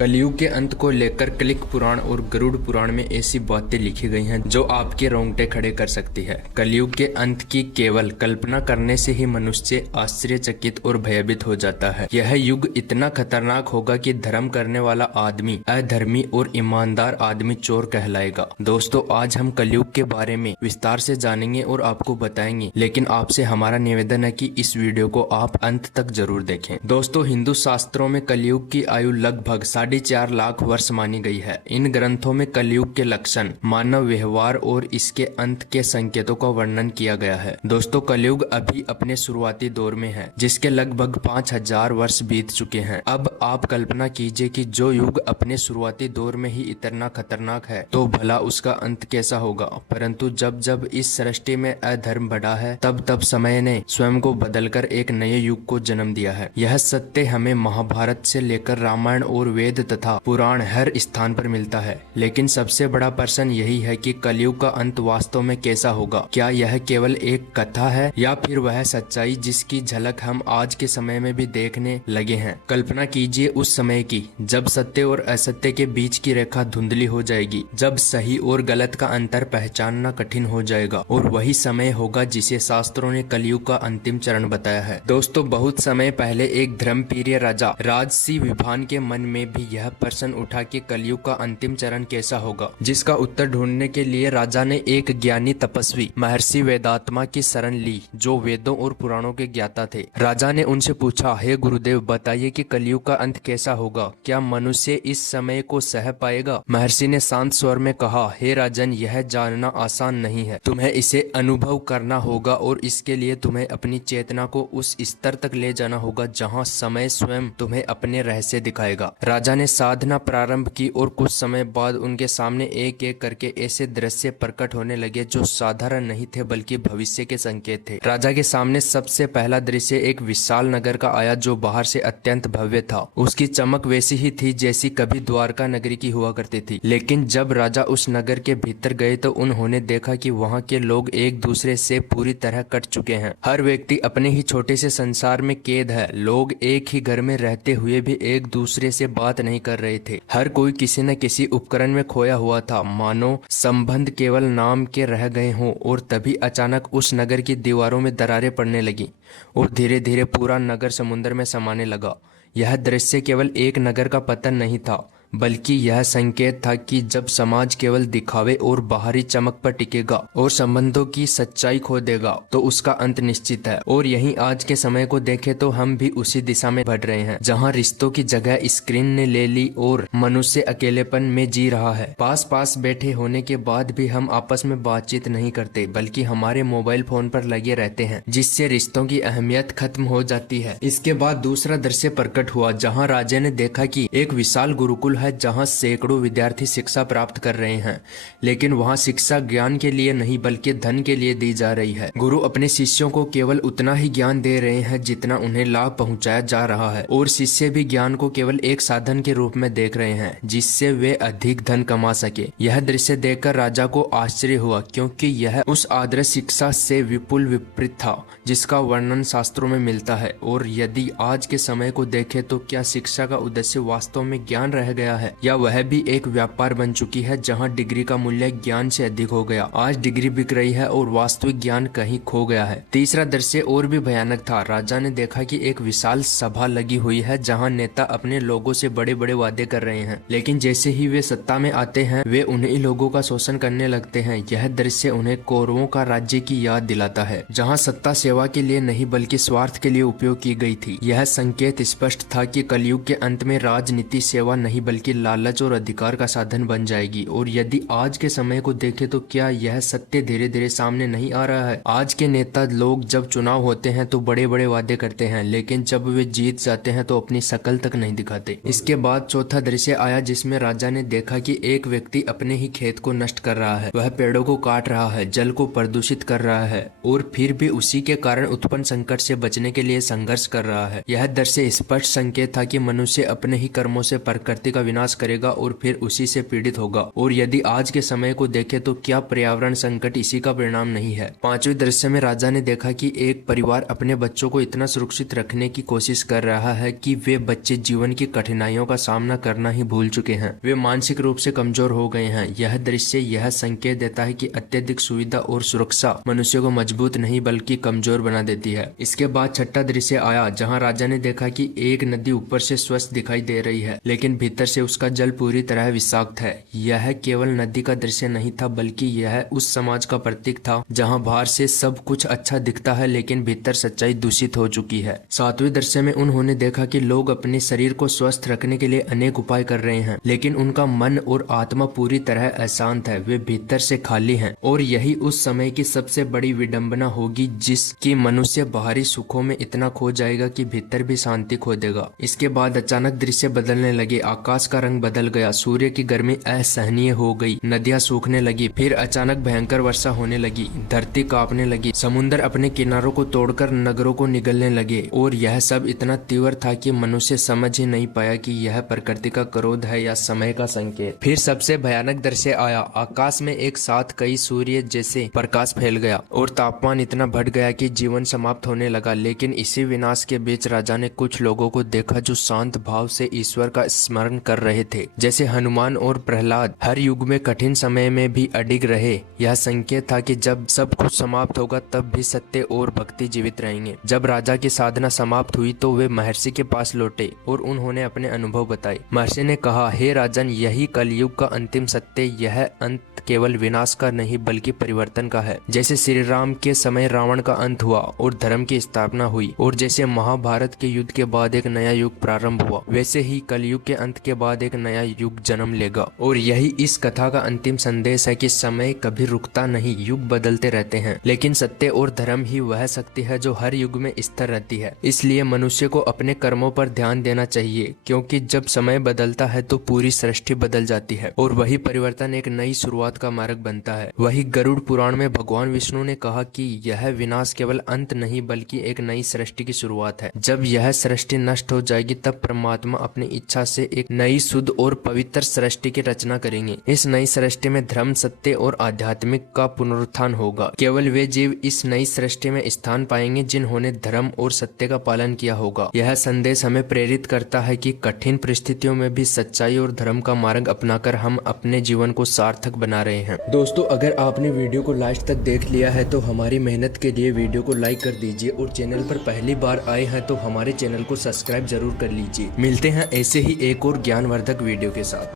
कलयुग के अंत को लेकर कलिक पुराण और गरुड़ पुराण में ऐसी बातें लिखी गई हैं जो आपके रोंगटे खड़े कर सकती है। कलयुग के अंत की केवल कल्पना करने से ही मनुष्य आश्चर्यचकित और भयभीत हो जाता है। यह युग इतना खतरनाक होगा कि धर्म करने वाला आदमी अधर्मी और ईमानदार आदमी चोर कहलाएगा। दोस्तों, आज हम कलयुग के बारे में विस्तार से जानेंगे और आपको बताएंगे, लेकिन आपसे हमारा निवेदन है कि इस वीडियो को आप अंत तक जरूर देखें। दोस्तों, हिंदू शास्त्रों में कलयुग की आयु लगभग 4.5 लाख वर्ष मानी गई है। इन ग्रंथों में कलयुग के लक्षण, मानव व्यवहार और इसके अंत के संकेतों का वर्णन किया गया है। दोस्तों, कलयुग अभी अपने शुरुआती दौर में है, जिसके लगभग 5000 वर्ष बीत चुके हैं। अब आप कल्पना कीजिए कि जो युग अपने शुरुआती दौर में ही इतना खतरनाक है, तो भला उसका अंत कैसा होगा। परंतु जब जब इस सृष्टि में अधर्म बढ़ा है, तब तब समय ने स्वयं को बदलकर एक नए युग को जन्म दिया है। यह सत्य हमें महाभारत से लेकर रामायण और वेद तथा पुराण हर स्थान पर मिलता है। लेकिन सबसे बड़ा प्रश्न यही है कि कलयुग का अंत वास्तव में कैसा होगा। क्या यह केवल एक कथा है या फिर वह सच्चाई जिसकी झलक हम आज के समय में भी देखने लगे हैं। कल्पना कीजिए उस समय की जब सत्य और असत्य के बीच की रेखा धुंधली हो जाएगी, जब सही और गलत का अंतर पहचानना कठिन हो जाएगा। और वही समय होगा जिसे शास्त्रों ने कलयुग का अंतिम चरण बताया है। दोस्तों, बहुत समय पहले एक धर्मप्रिय राजा राजसी विभान के मन में भी यह प्रश्न उठा कि कलयुग का अंतिम चरण कैसा होगा, जिसका उत्तर ढूंढने के लिए राजा ने एक ज्ञानी तपस्वी महर्षि वेदात्मा की शरण ली, जो वेदों और पुराणों के ज्ञाता थे। राजा ने उनसे पूछा, हे गुरुदेव, बताइए कि कलयुग का अंत कैसा होगा। क्या मनुष्य इस समय को सह पाएगा। महर्षि ने शांत स्वर में कहा, हे राजन, यह जानना आसान नहीं है। तुम्हें इसे अनुभव करना होगा और इसके लिए तुम्हें अपनी चेतना को उस स्तर तक ले जाना होगा जहाँ समय स्वयं तुम्हें अपने रहस्य दिखाएगा। राजा ने साधना प्रारंभ की और कुछ समय बाद उनके सामने एक एक करके ऐसे दृश्य प्रकट होने लगे जो साधारण नहीं थे बल्कि भविष्य के संकेत थे। राजा के सामने सबसे पहला दृश्य एक विशाल नगर का आया, जो बाहर से अत्यंत भव्य था। उसकी चमक वैसी ही थी जैसी कभी द्वारका नगरी की हुआ करती थी। लेकिन जब राजा उस नगर के भीतर गए तो उन्होंने देखा कि वहाँ के लोग एक दूसरे से पूरी तरह कट चुके हैं। हर व्यक्ति अपने ही छोटे से संसार में कैद है। लोग एक ही घर में रहते हुए भी एक दूसरे से बात नहीं कर रहे थे। हर कोई किसी न किसी उपकरण में खोया हुआ था, मानो संबंध केवल नाम के रह गए हों। और तभी अचानक उस नगर की दीवारों में दरारें पड़ने लगी और धीरे धीरे पूरा नगर समुद्र में समाने लगा। यह दृश्य केवल एक नगर का पतन नहीं था, बल्कि यह संकेत था कि जब समाज केवल दिखावे और बाहरी चमक पर टिकेगा और संबंधों की सच्चाई खो देगा, तो उसका अंत निश्चित है। और यहीं आज के समय को देखें तो हम भी उसी दिशा में बढ़ रहे हैं, जहां रिश्तों की जगह स्क्रीन ने ले ली और मनुष्य अकेलेपन में जी रहा है। पास पास बैठे होने के बाद भी हम आपस में बातचीत नहीं करते, बल्कि हमारे मोबाइल फोन पर लगे रहते हैं, जिससे रिश्तों की अहमियत खत्म हो जाती है। इसके बाद दूसरा दृश्य प्रकट हुआ, जहाँ राजा ने देखा कि एक विशाल गुरुकुल है, जहां सैकड़ों विद्यार्थी शिक्षा प्राप्त कर रहे हैं। लेकिन वहां शिक्षा ज्ञान के लिए नहीं बल्कि धन के लिए दी जा रही है। गुरु अपने शिष्यों को केवल उतना ही ज्ञान दे रहे हैं जितना उन्हें लाभ पहुंचाया जा रहा है, और शिष्य भी ज्ञान को केवल एक साधन के रूप में देख रहे हैं, जिससे वे अधिक धन कमा सके। यह दृश्य देखकर राजा को आश्चर्य हुआ, क्योंकि यह उस आदर्श शिक्षा से विपुल विपरीत था जिसका वर्णन शास्त्रों में मिलता है। और यदि आज के समय को देखें तो क्या शिक्षा का उद्देश्य वास्तव में ज्ञान रह गया है, या वह भी एक व्यापार बन चुकी है जहां डिग्री का मूल्य ज्ञान से अधिक हो गया। आज डिग्री बिक रही है और वास्तविक ज्ञान कहीं खो गया है। तीसरा दृश्य और भी भयानक था। राजा ने देखा कि एक विशाल सभा लगी हुई है, जहां नेता अपने लोगों से बड़े बड़े वादे कर रहे हैं, लेकिन जैसे ही वे सत्ता में आते हैं वे उन्हीं लोगों का शोषण करने लगते हैं। यह दृश्य उन्हें कौरवों का राज्य की याद दिलाता है, जहाँ सत्ता सेवा के लिए नहीं बल्कि स्वार्थ के लिए उपयोग की गई थी। यह संकेत स्पष्ट था कि कलयुग के अंत में राजनीति सेवा नहीं बल्कि लालच और अधिकार का साधन बन जाएगी। और यदि आज के समय को देखें तो क्या यह सत्य धीरे धीरे सामने नहीं आ रहा है। आज के नेता लोग जब चुनाव होते हैं तो बड़े बड़े वादे करते हैं, लेकिन जब वे जीत जाते हैं तो अपनी शकल तक नहीं दिखाते। इसके बाद चौथा दृश्य आया, जिसमें राजा ने देखा कि एक व्यक्ति अपने ही खेत को नष्ट कर रहा है। वह पेड़ों को काट रहा है, जल को प्रदूषित कर रहा है, और फिर भी उसी के कारण उत्पन्न संकट से बचने के लिए संघर्ष कर रहा है। यह दृश्य स्पष्ट संकेत था कि मनुष्य अपने ही कर्मों से प्रकृति का विनाश करेगा और फिर उसी से पीड़ित होगा। और यदि आज के समय को देखें तो क्या पर्यावरण संकट इसी का परिणाम नहीं है। पांचवें दृश्य में राजा ने देखा कि एक परिवार अपने बच्चों को इतना सुरक्षित रखने की कोशिश कर रहा है कि वे बच्चे जीवन की कठिनाइयों का सामना करना ही भूल चुके हैं। वे मानसिक रूप से कमजोर हो गए हैं। यह दृश्य यह संकेत देता है कि अत्यधिक सुविधा और सुरक्षा मनुष्य को मजबूत नहीं बल्कि कमजोर बना देती है। इसके बाद छठा दृश्य आया जहाँ राजा ने देखा कि एक नदी ऊपर से स्वच्छ दिखाई दे रही है, लेकिन भीतर से उसका जल पूरी तरह विषाक्त है। यह केवल नदी का दृश्य नहीं था बल्कि यह उस समाज का प्रतीक था जहाँ बाहर से सब कुछ अच्छा दिखता है लेकिन भीतर सच्चाई दूषित हो चुकी है। सातवें दृश्य में उन्होंने देखा कि लोग अपने शरीर को स्वस्थ रखने के लिए अनेक उपाय कर रहे हैं, लेकिन उनका मन और आत्मा पूरी तरह अशांत है। वे भीतर से खाली हैं और यही उस समय की सबसे बड़ी विडंबना होगी जिसकी मनुष्य बाहरी सुखों में इतना खो जाएगा कि भीतर भी शांति खो देगा। इसके बाद अचानक दृश्य बदलने लगे। आकाश का रंग बदल गया, सूर्य की गर्मी असहनीय हो गई, नदियां सूखने लगी, फिर अचानक भयंकर वर्षा होने लगी, धरती कांपने लगी, समुद्र अपने किनारों को तोड़कर नगरों को निगलने लगे। और यह सब इतना तीव्र था कि मनुष्य समझ ही नहीं पाया कि यह प्रकृति का क्रोध है या समय का संकेत। फिर सबसे भयानक दृश्य आया। आकाश में एक साथ कई सूर्य जैसे प्रकाश फैल गया और तापमान इतना बढ़ गया कि जीवन समाप्त होने लगा। लेकिन इसी विनाश के बीच राजा ने कुछ लोगों को देखा जो शांत भाव से ईश्वर का स्मरण कर रहे थे, जैसे हनुमान और प्रहलाद हर युग में कठिन समय में भी अडिग रहे। यह संकेत था कि जब सब कुछ समाप्त होगा तब भी सत्य और भक्ति जीवित रहेंगे। जब राजा की साधना समाप्त हुई तो वे महर्षि के पास लौटे और उन्होंने अपने अनुभव बताए। महर्षि ने कहा, हे राजन, यही कलयुग का अंतिम सत्य। यह अंत केवल विनाश का नहीं बल्कि परिवर्तन का है। जैसे श्री राम के समय रावण का अंत हुआ और धर्म की स्थापना हुई, और जैसे महाभारत के युद्ध के बाद एक नया युग प्रारंभ हुआ, वैसे ही कलयुग के अंत के बाद एक नया युग जन्म लेगा। और यही इस कथा का अंतिम संदेश है कि समय कभी रुकता नहीं, युग बदलते रहते हैं, लेकिन सत्य और धर्म ही वह शक्ति है जो हर युग में स्थिर रहती है। इसलिए मनुष्य को अपने कर्मों पर ध्यान देना चाहिए, क्योंकि जब समय बदलता है तो पूरी सृष्टि बदल जाती है और वही परिवर्तन एक नई शुरुआत का मार्ग बनता है। वही गरुड़ पुराण में भगवान विष्णु ने कहा कि यह विनाश केवल अंत नहीं बल्कि एक नई सृष्टि की शुरुआत है। जब यह सृष्टि नष्ट हो जाएगी तब परमात्मा अपनी इच्छा से एक नई शुद्ध और पवित्र सृष्टि की रचना करेंगे। इस नई सृष्टि में धर्म, सत्य और आध्यात्मिक का पुनरुत्थान होगा। केवल वे जीव इस नई सृष्टि में स्थान पाएंगे जिन्होंने धर्म और सत्य का पालन किया होगा। यह संदेश हमें प्रेरित करता है कि कठिन परिस्थितियों में भी सच्चाई और धर्म का मार्ग अपनाकर हम अपने जीवन को सार्थक बना रहे हैं। दोस्तों, अगर आपने वीडियो को लास्ट तक देख लिया है तो हमारी मेहनत के लिए वीडियो को लाइक कर दीजिए और चैनल पर पहली बार आए हैं तो हमारे चैनल को सब्सक्राइब जरूर कर लीजिए। मिलते हैं ऐसे ही एक और ज्ञानवर्धक वीडियो के साथ।